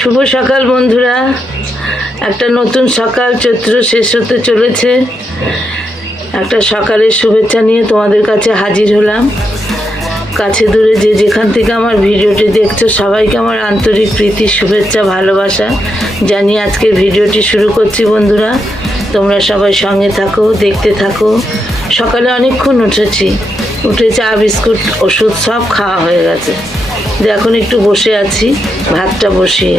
শুভ সকাল বন্ধুরা, একটা নতুন সকাল, চৈত্র শেষ হতে চলেছে। একটা সকালের শুভেচ্ছা নিয়ে তোমাদের কাছে হাজির হলাম। কাছে দূরে যে যেখান থেকে আমার ভিডিওটি দেখছো সবাইকে আমার আন্তরিক প্রীতি, শুভেচ্ছা, ভালোবাসা জানিয়ে আজকের ভিডিওটি শুরু করছি। বন্ধুরা, তোমরা সবাই সঙ্গে থাকো, দেখতে থাকো। সকালে অনেকক্ষণ উঠে চা বিস্কুট ওষুধ সব খাওয়া হয়ে গেছে। এখন একটু বসে আছি, ভাতটা বসিয়ে।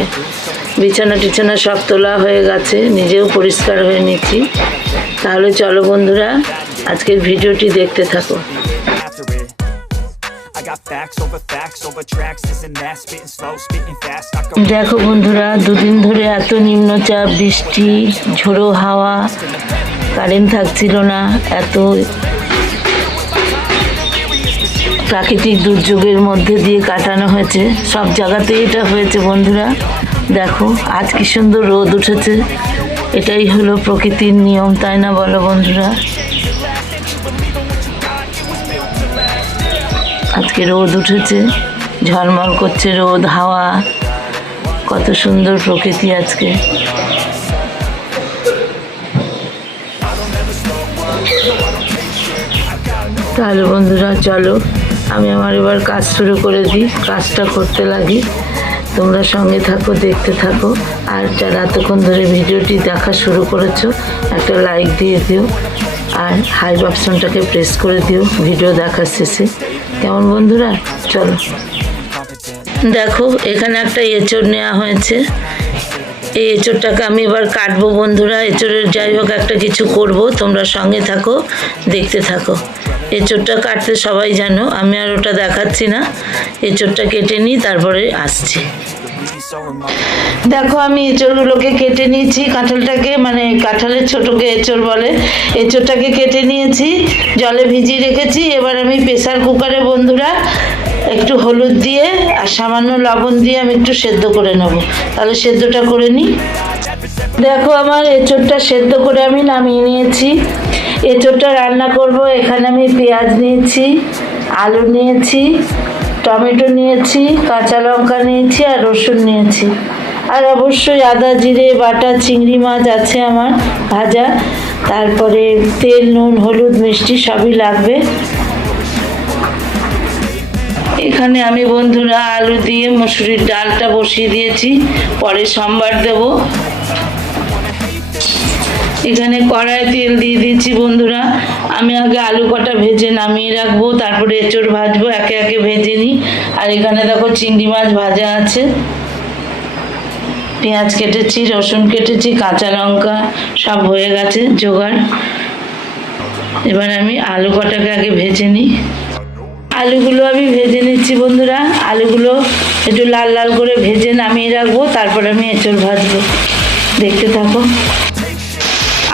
বিছানা টিছানা সব তোলা হয়ে গেছে, নিজেও পরিষ্কার হয়ে নিচ্ছি। তাহলে চলো বন্ধুরা, আজকের ভিডিওটি দেখতে থাকো। দেখো বন্ধুরা, দুদিন ধরে এত নিম্নচাপ, বৃষ্টি, ঝোড়ো হাওয়া, কারেন্ট থাকছিল না, এত প্রাকৃতিক দুর্যোগের মধ্যে দিয়ে কাটানো হয়েছে। সব জায়গাতেই এটা হয়েছে বন্ধুরা। দেখো আজ কি সুন্দর রোদ উঠেছে। এটাই হলো প্রকৃতির নিয়ম, তাই না বলো বন্ধুরা? আজকে রোদ উঠেছে, ঝলমল করছে রোদ, হাওয়া, কত সুন্দর প্রকৃতি আজকে। তাহলে বন্ধুরা চলো, আমি আমার এবার কাজ শুরু করে দিই, কাজটা করতে লাগি। তোমরা সঙ্গে থাকো, দেখতে থাকো। আর যারা এতক্ষণ ধরে ভিডিওটি দেখা শুরু করেছো, একটা লাইক দিয়ে দিও আর হাই অপশনটাকে প্রেস করে দিও ভিডিও দেখার শেষে। কেমন বন্ধুরা? চলো। দেখো এখানে একটা এঁচড় নেওয়া হয়েছে। এই এঁচড়টাকে আমি এবার কাটবো বন্ধুরা। এঁচড়ের যাই হোক একটা কিছু করব, তোমরা সঙ্গে থাকো, দেখতে থাকো। এঁচড়টা কাটতে সবাই জানো, আমি আর ওটা দেখাচ্ছি না। এঁচড়টা কেটে নিই, তারপরে আসছি। দেখো আমি এঁচড়গুলোকে কেটে নিয়েছি, কাঁঠালটাকে, মানে কাঁঠালের ছোটোকে এঁচড় বলে। এঁচড়টাকে কেটে নিয়েছি, জলে ভিজিয়ে রেখেছি। এবার আমি প্রেসার কুকারে বন্ধুরা একটু হলুদ দিয়ে আর সামান্য লবণ দিয়ে আমি একটু সেদ্ধ করে নেব। তাহলে সেদ্ধটা করে নিই। দেখো আমার এঁচড়টা সেদ্ধ করে আমি নামিয়ে নিয়েছি। এঁচড়টা রান্না করব। এখানে আমি পেঁয়াজ নিয়েছি, আলু নিয়েছি, টমেটো নিয়েছি, কাঁচা লঙ্কা নিয়েছি আর রসুন নিয়েছি। আর অবশ্যই আদা জিরে বাটা, চিংড়ি মাছ আছে আমার ভাজা। তারপরে তেল, নুন, হলুদ, মিষ্টি সবই লাগবে। এখানে আমি বন্ধুরা আলু দিয়ে মসুরির ডালটা বসিয়ে দিয়েছি, পরে সম্বার দেব। এখানে কড়াইয়ে তেল দিয়ে দিয়েছি বন্ধুরা। আমি আগে আলু কটা ভেজে নামিয়ে রাখবো, তারপরে এঁচড় ভাজবো, একে একে ভেজে নিই। আর এখানে দেখো চিংড়ি মাছ ভাজা আছে, পেঁয়াজ কেটেছি, রসুন কেটেছি, কাঁচা লঙ্কা সব হয়ে গেছে জোগাড়। এবার আমি আলু কটাকে আগে ভেজে নিই। আলুগুলো আমি ভেজে নিচ্ছি বন্ধুরা। আলুগুলো একটু লাল লাল করে ভেজে নামিয়ে রাখবো, তারপরে আমি এঁচড় ভাজবো, দেখতে থাকো।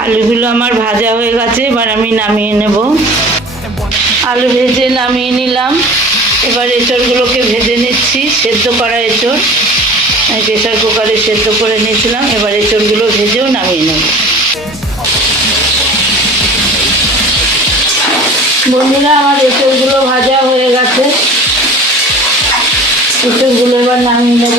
আলুগুলো আমার ভাজা হয়ে গেছে, এবার আমি নামিয়ে নেব। আলু ভেজে নামিয়ে নিলাম। এবার এঁচড়গুলোকে ভেজে নিচ্ছি, সেদ্ধ করা এঁচড় আমি প্রেসার কুকারে সেদ্ধ করে নিয়েছিলাম। এবার এঁচড়গুলো ভেজেও নামিয়ে নেব। বন্ধুরা আমার এঁচড়গুলো ভাজা হয়ে গেছে, এঁচড়গুলো এবার নামিয়ে নেব।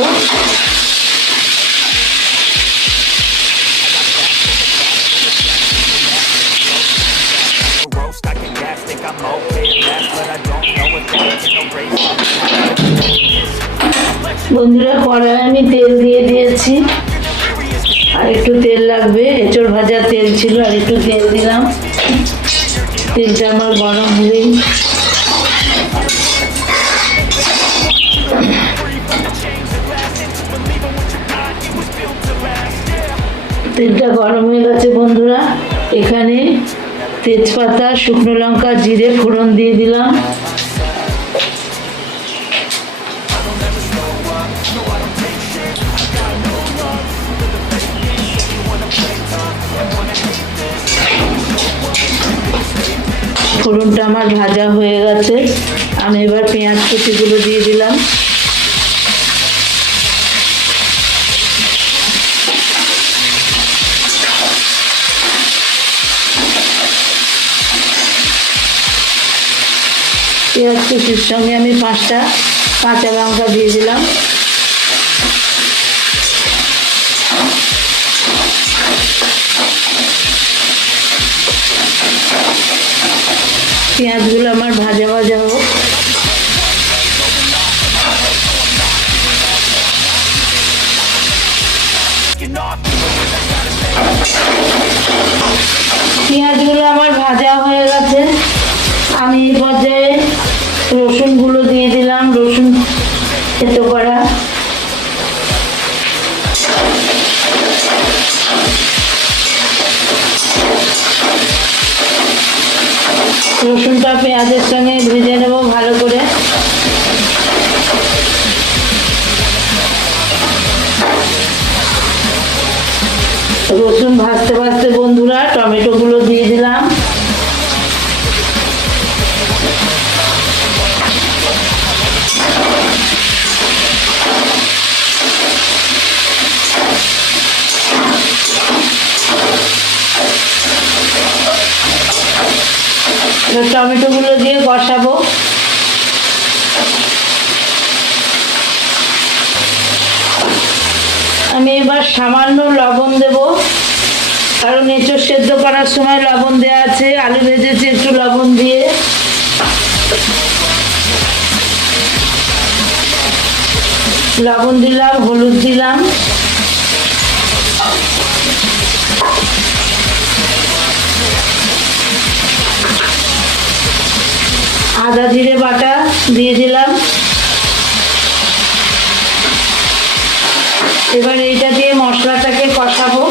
বন্ধুরা কড়াই আমি তেল দিয়ে দিয়েছি, আর একটু তেল লাগবে। এঁচড় ভাজা তেল ছিল, আর একটু তেল দিলাম। তেলটা আমার গরম হলেই তেলটা গরম হয়ে গেছে বন্ধুরা। এখানে তেজপাতা, শুকনো লঙ্কা, জিরে ফোড়ন দিয়ে দিলাম। ফোড়নটা আমার ভাজা হয়ে গেছে, আমি এবার পেঁয়াজ কুচিগুলো দিয়ে দিলাম। পেঁয়াজ কুচির সঙ্গে আমি 5টা কাঁচা লঙ্কা দিয়ে দিলাম। পেঁয়াজের সঙ্গে ভেজে নেব ভালো করে। রসুন ভাজতে ভাজতে বন্ধুরা টমেটোগুলো দিয়ে দিলাম। টমেটোগুলো দিয়ে কষাবো। আমি এবার সামান্য লবণ দেব, কারণ এঁচোড় সেদ্ধ করার সময় লবণ দেওয়া আছে, আলু ভেজেছি একটু লবণ দিয়ে। লবণ দিলাম, হলুদ দিলাম, আদা জিরে বাটা দিয়ে দিলাম। এবার এইটা দিয়ে মশলাটাকে কষাবো।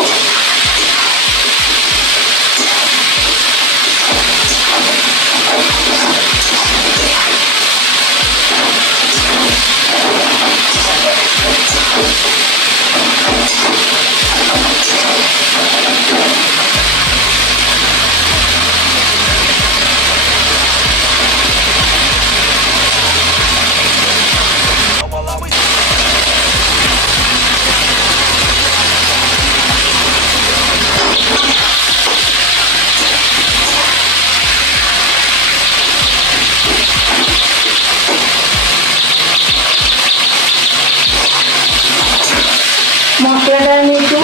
মশলাটা আমি একটু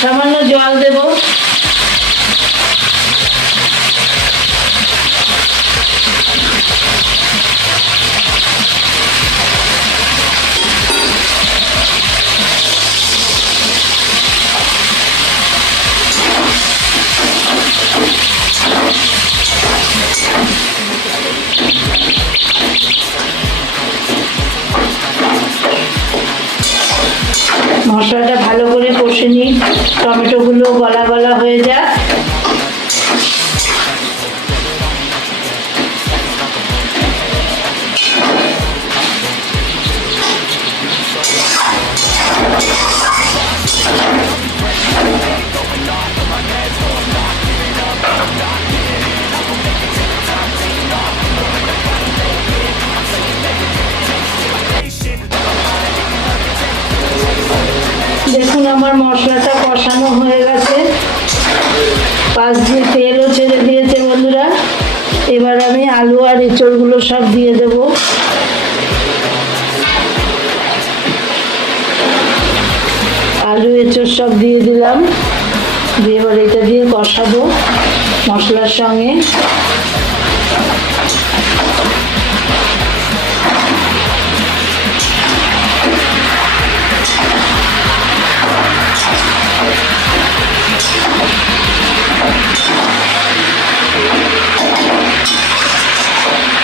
সামান্য জল দেব। মশলাটা ভালো করে কষে নিই, টমেটোগুলো গলা গলা হয়ে যাক। দেখুন আমার মশলাটা কষানো হয়ে গেছে, পাশ দিয়ে তেলও ছেড়ে দিয়েছে বন্ধুরা। এবার আমি আলু আর এঁচড়গুলো সব দিয়ে দেব। আলু এঁচড় সব দিয়ে দিলাম, দিয়ে এবার এটা দিয়ে কষাবো মশলার সঙ্গে।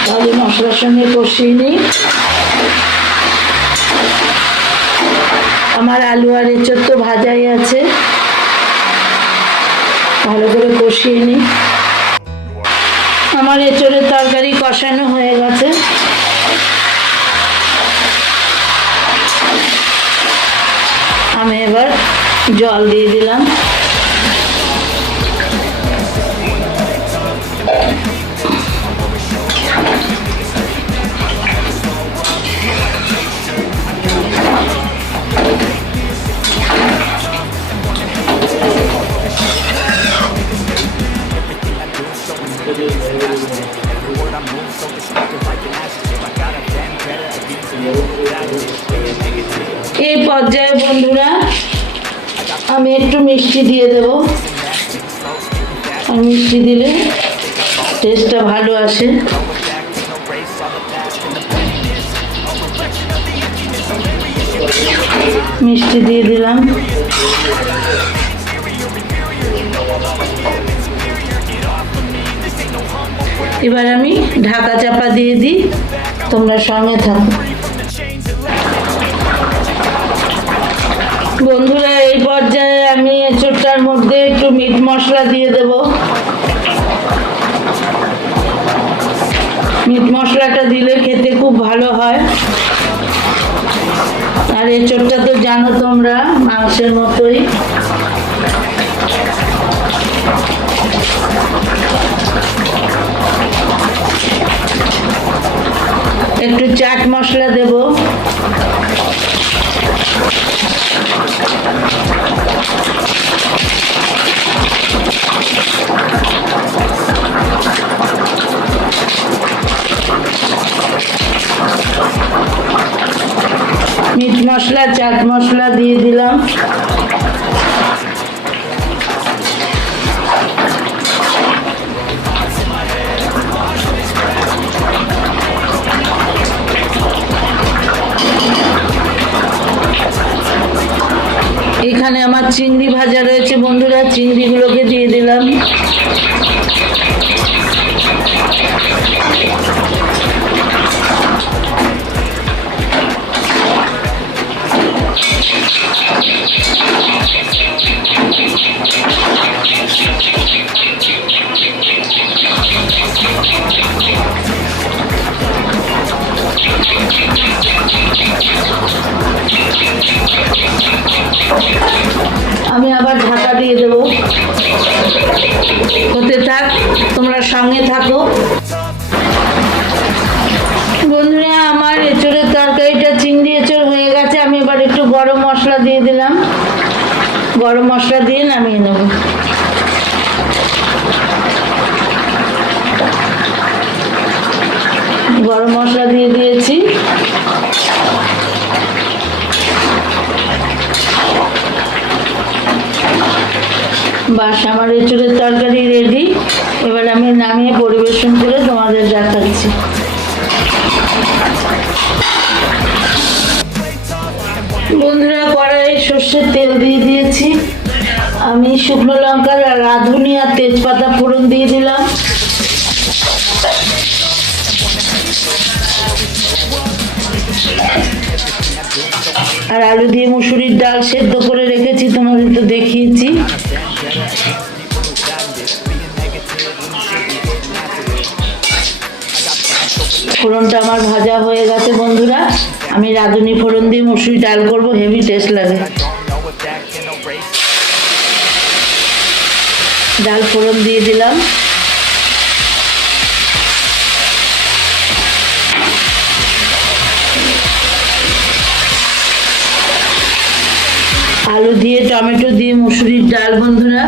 তাহলে মশলার সঙ্গে কষিয়ে নিই। আমার আলু আর এঁচড় তো ভাজাই আছে, ভালো করে কষিয়ে নিই। আমার এঁচড়ের তরকারি কষানো হয়ে গেছে। আমি এবার জল দিয়ে দিলাম। এই পর্যায়ে বন্ধুরা আমি একটু মিষ্টি দিয়ে দেব, আর মিষ্টি দিলে টেস্টটা ভালো আসে। মিষ্টি দিয়ে দিলাম। এবার আমি ঢাকা চাপা দিয়ে দিই, তোমরা সঙ্গে থাকো। বন্ধুরা এই পর্যায়ে আমি এঁচড়টার মধ্যে একটু মিট মশলা দিয়ে দেব। মিট মশলাটা দিলে খেতে খুব ভালো হয়। আর এঁচোড়টা তো জানো তোমরা, মাংসের মতোই। একটু চাট মশলা দেব। মিট মশলা, চাট মশলা দিয়ে দিলাম। এখানে আমার চিংড়ি ভাজা রয়েছে বন্ধুরা, চিংড়িগুলোকে দিয়ে দিলাম। আমি আবার ঢাকা দিয়ে দেবো, হতে থাক, তোমরা সঙ্গে থাকো বন্ধুরা। আমার এঁচোড়ের তরকারিটা চিংড়ি এঁচোড় হয়ে গেছে। আমি এবার একটু গরম মশলা দিয়ে দিলাম, গরম মশলা দিয়ে নামিয়ে নেব। গরম মশলা দিয়ে দিয়েছি। বাস, আমার এঁচোড়ের তরকারি রেডি। এবার আমি নামিয়ে পরিবেশন করে তোমাদের দেখাচ্ছি। বন্ধুরা, কড়াইয়ে সর্ষের তেল দিয়ে দিয়েছি। আমি শুকনো লঙ্কা আর রাঁধুনি আর তেজপাতা ফোড়ন দিয়ে দিলাম। আর আলু দিয়ে মুসুরির ডাল সেদ্ধ করে রেখেছি, তোমাদের তো দেখিয়েছি। ফোড়নটা আমার ভাজা হয়ে গেছে বন্ধুরা। আমি রাঁধুনি ফোড়ন দিয়ে মুসুরি ডাল করব, হেভি টেস্ট লাগে। ডাল ফোড়ন দিয়ে দিলাম। আলু দিয়ে টমেটো দিয়ে মুসুরির ডাল বন্ধুরা।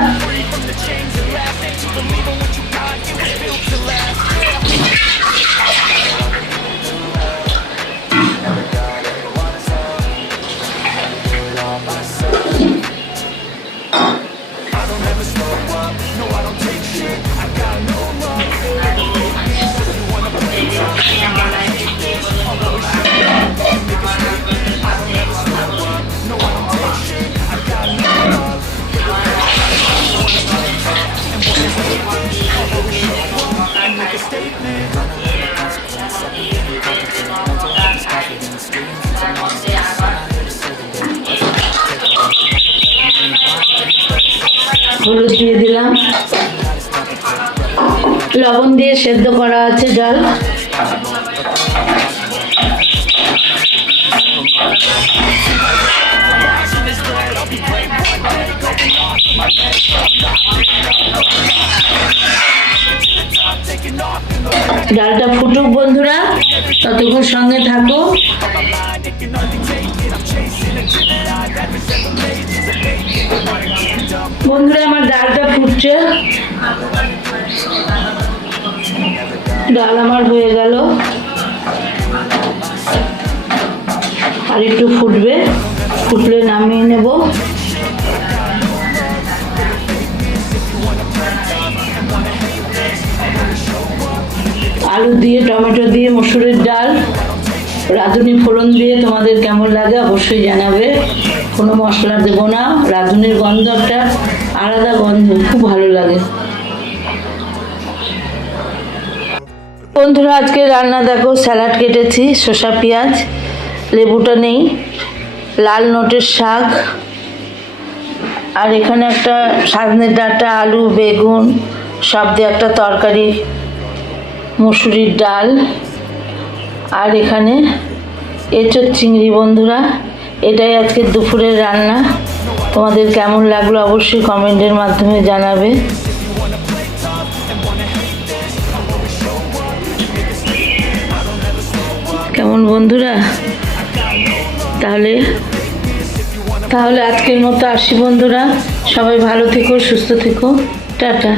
হলুদ দিয়ে দিলাম, লবণ দিয়ে সেদ্ধ করা আছে ডাল। ডালটা ফুটুক বন্ধুরা, ততক্ষণ সঙ্গে থাকো। বন্ধুরা, আমার ডালটা ফুটছে। ডাল আমার হয়ে গেল, আর একটু ফুটবে, ফুটলে নামিয়ে নেব। আলু দিয়ে টমেটো দিয়ে মসুরের ডাল, রাঁধুনি ফোড়ন দিয়ে তোমাদের কেমন লাগে অবশ্যই জানাবে। কোনো মশলা দেবো না, রাঁধুনির গন্ধটা আলাদা গন্ধ, খুব ভালো লাগে। বন্ধুরা, আজকে রান্না দেখো, স্যালাড কেটেছি, শসা পেঁয়াজ, লেবুটা নেই, লাল নোটের শাক, আর এখানে একটা সজনে ডাঁটা, আলু, বেগুন সব দিয়ে একটা তরকারি মুসুরির ডাল, আর এখানে এঁচোড় চিংড়ি। বন্ধুরা, এটাই আজকে দুপুরের রান্না। তোমাদের কেমন লাগলো অবশ্যই কমেন্টের মাধ্যমে জানাবে। কেমন বন্ধুরা? তাহলে আজকের মতো আসি বন্ধুরা। সবাই ভালো থেকো, সুস্থ থেকো, টাটা।